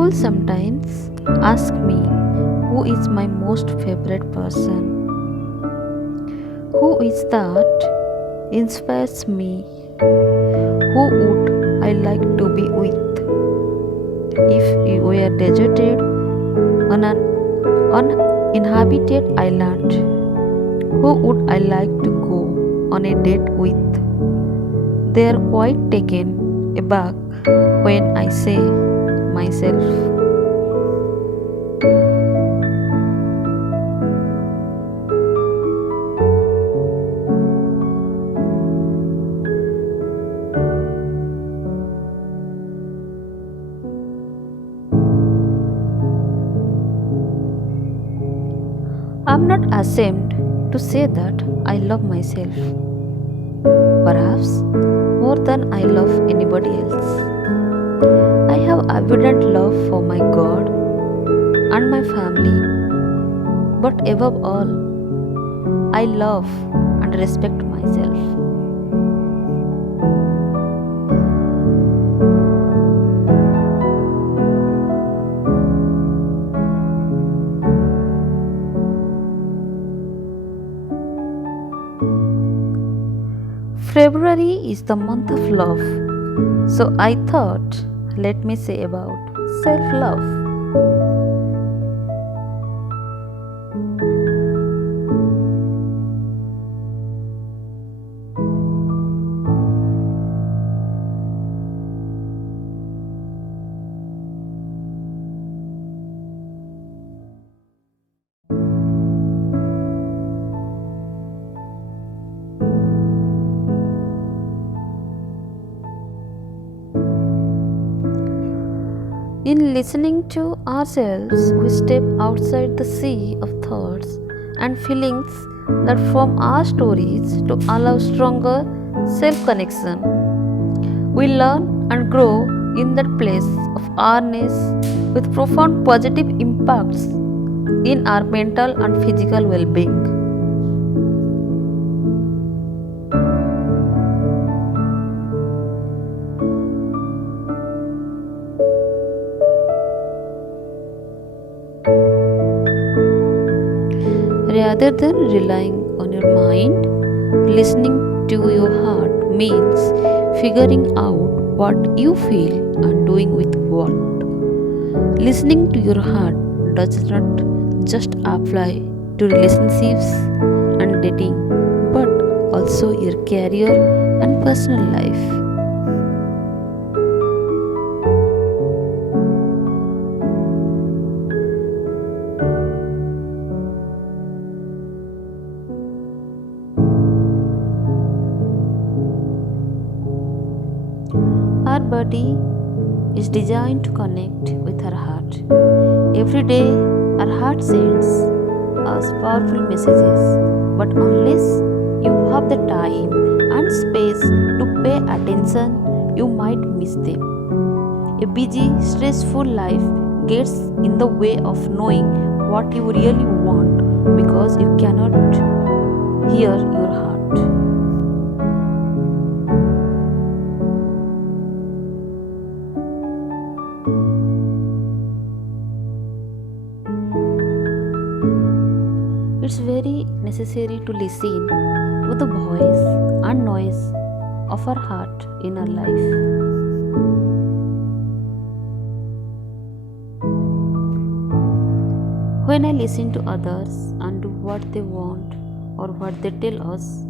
People sometimes ask me who is my most favorite person, who is that inspires me, who would I like to be with if we were deserted on an uninhabited island, who would I like to go on a date with. They are quite taken aback when I say myself. I'm not ashamed to say that I love myself, perhaps more than I love anybody else. I have abundant love for my God and my family, but above all, I love and respect myself. February is the month of love, so I thought, let me say about self love. In listening to ourselves, we step outside the sea of thoughts and feelings that form our stories to allow stronger self connection. We learn and grow in that place of ourness with profound positive impacts in our mental and physical well being. Rather than relying on your mind, listening to your heart means figuring out what you feel and doing with what. Listening to your heart does not just apply to relationships and dating, but also your career and personal life. Our body is designed to connect with our heart. Every day, our heart sends us powerful messages, but unless you have the time and space to pay attention, you might miss them. A busy, stressful life gets in the way of knowing what you really want because you cannot hear your heart. It's very necessary to listen to the voice and noise of our heart in our life. When I listen to others and do what they want or what they tell us,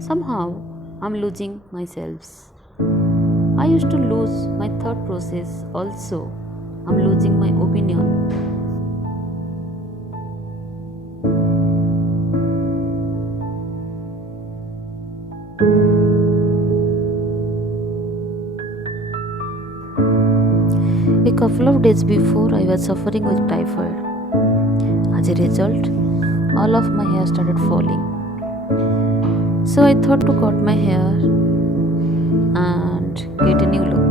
somehow I'm losing myself. I used to lose my thought process also. I'm losing my opinion. A couple of days before, I was suffering with typhoid. As a result, all of my hair started falling. So I thought to cut my hair and get a new look.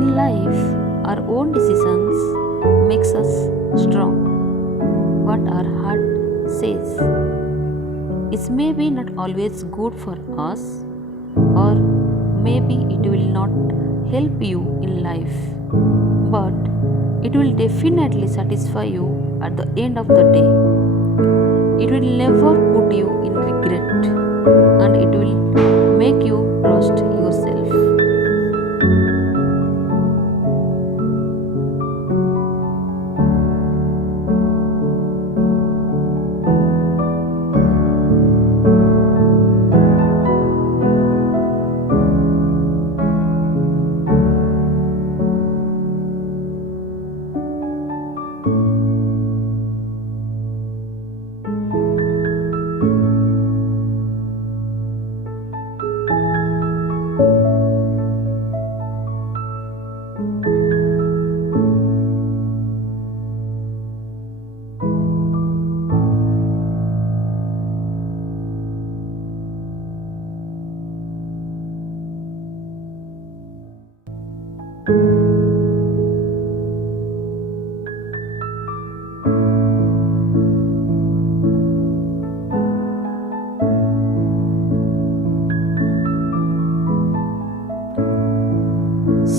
In life, our own decisions makes us strong. What our heart says is maybe not always good for us, or maybe it will not help you in life, but it will definitely satisfy you at the end of the day. It will never put you in regret, and it will make you trust yourself.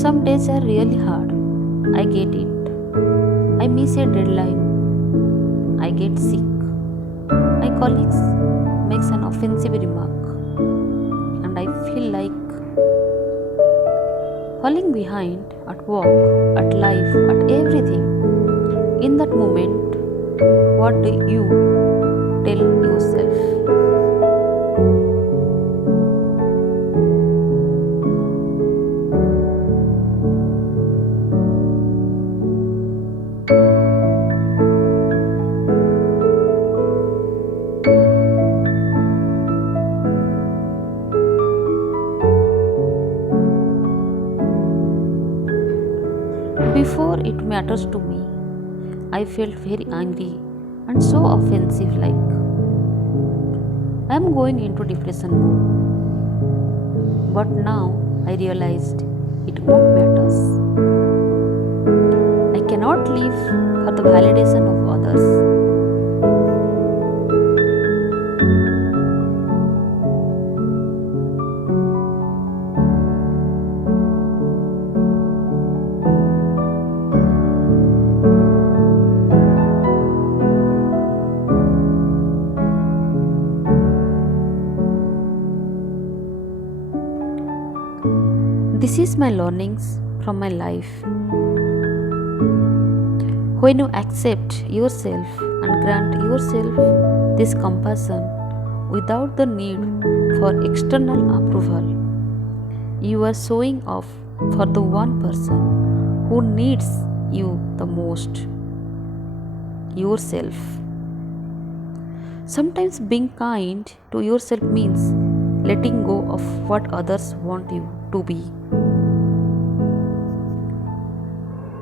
Some days are really hard. I get it. I miss a deadline. I get sick. My colleagues makes an offensive remark, and I feel like falling behind at work, at life, at everything. In that moment, what do you tell yourself? Before it matters to me, I felt very angry and so offensive, like I am going into depression mode. But now I realized it won't matters. I cannot live for the validation of others. This is my learnings from my life. When you accept yourself and grant yourself this compassion without the need for external approval, you are showing off for the one person who needs you the most, yourself. Sometimes being kind to yourself means letting go of what others want you to be,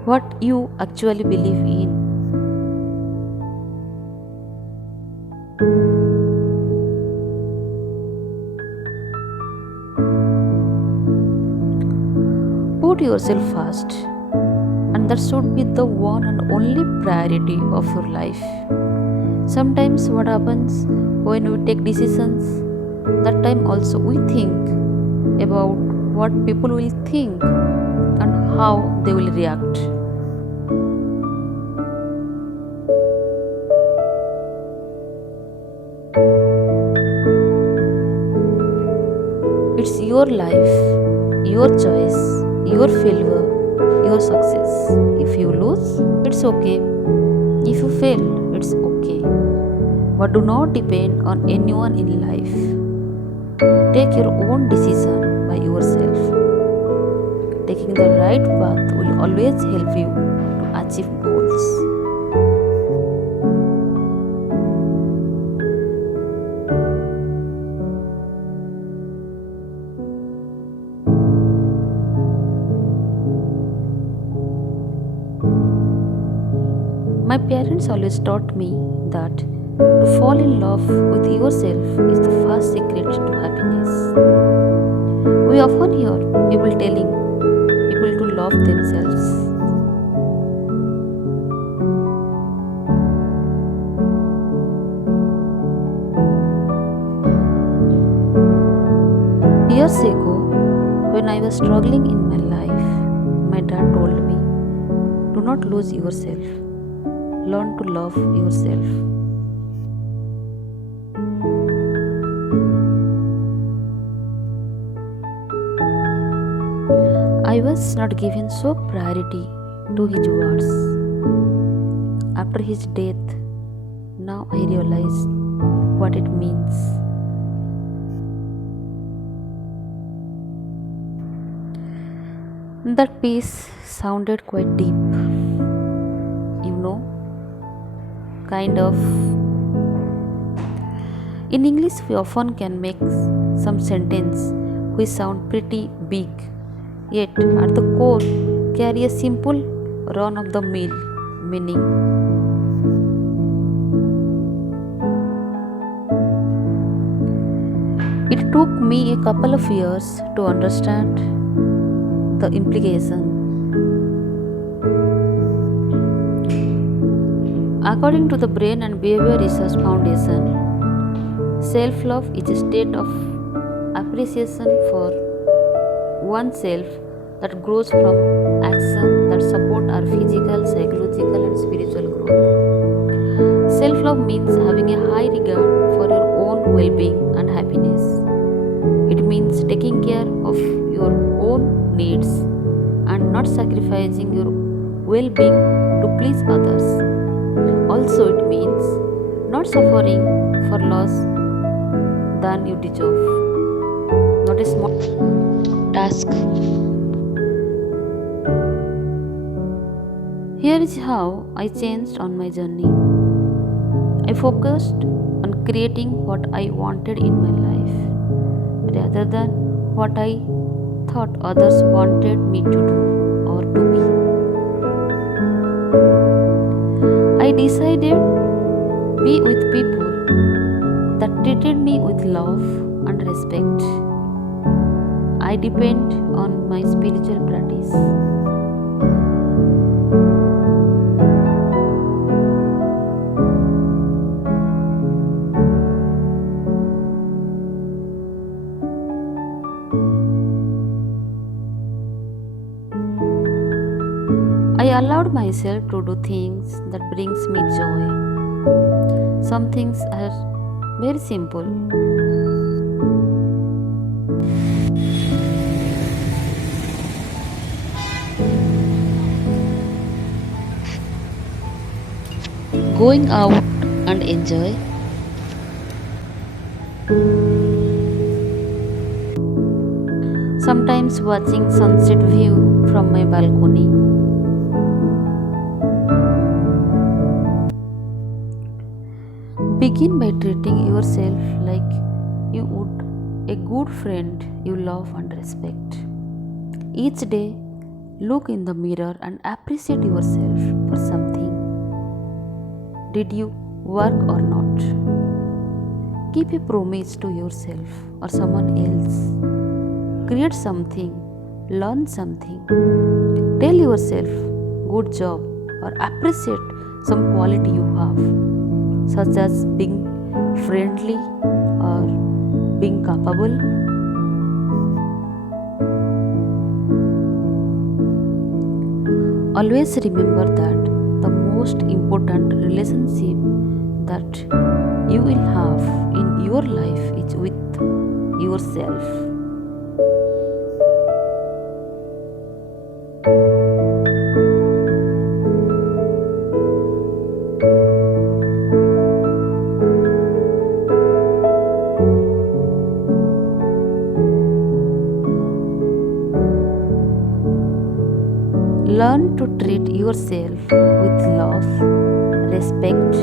what you actually believe in. Put yourself first, and that should be the one and only priority of your life. Sometimes what happens when we take decisions, that time also we think about what people will think and how they will react. It's your life, your choice, your failure, your success. If you lose, it's okay. If you fail, it's okay. But do not depend on anyone in life. Take your own decision by yourself. Taking the right path will always help you to achieve goals. My parents always taught me that to fall in love with yourself is the first secret to happiness. We often hear people telling people to love themselves. Years ago, when I was struggling in my life, my dad told me, do not lose yourself, learn to love yourself. I was not given so priority to his words. After his death, now I realize what it means. That piece sounded quite deep, you know, kind of. In English, we often can make some sentence which sound pretty big, yet at the core carry a simple run of the mill meaning. It took me a couple of years to understand the implication. According to the Brain and Behavior Research Foundation, self love is a state of appreciation for oneself that grows from action that support our physical, psychological, and spiritual growth. Self love means having a high regard for your own well being and happiness. It means taking care of your own needs and not sacrificing your well being to please others. Also, it means not suffering for loss than you deserve. Not a small task. Here is how I changed on my journey. I focused on creating what I wanted in my life rather than what I thought others wanted me to do or to be. I decided be with people that treated me with love and respect. I depend on my spiritual practice. I allowed myself to do things that brings me joy. Some things are very simple. Going out and enjoy. Sometimes watching sunset view from my balcony. Begin by treating yourself like you would a good friend you love and respect. Each day, look in the mirror and appreciate yourself for something. Did you work or not? Keep a promise to yourself or someone else. Create something, learn something. Tell yourself, good job, or appreciate some quality you have, such as being friendly or being capable. Always remember that the most important relationship that you will have in your life is with yourself. Learn to treat yourself with love, respect,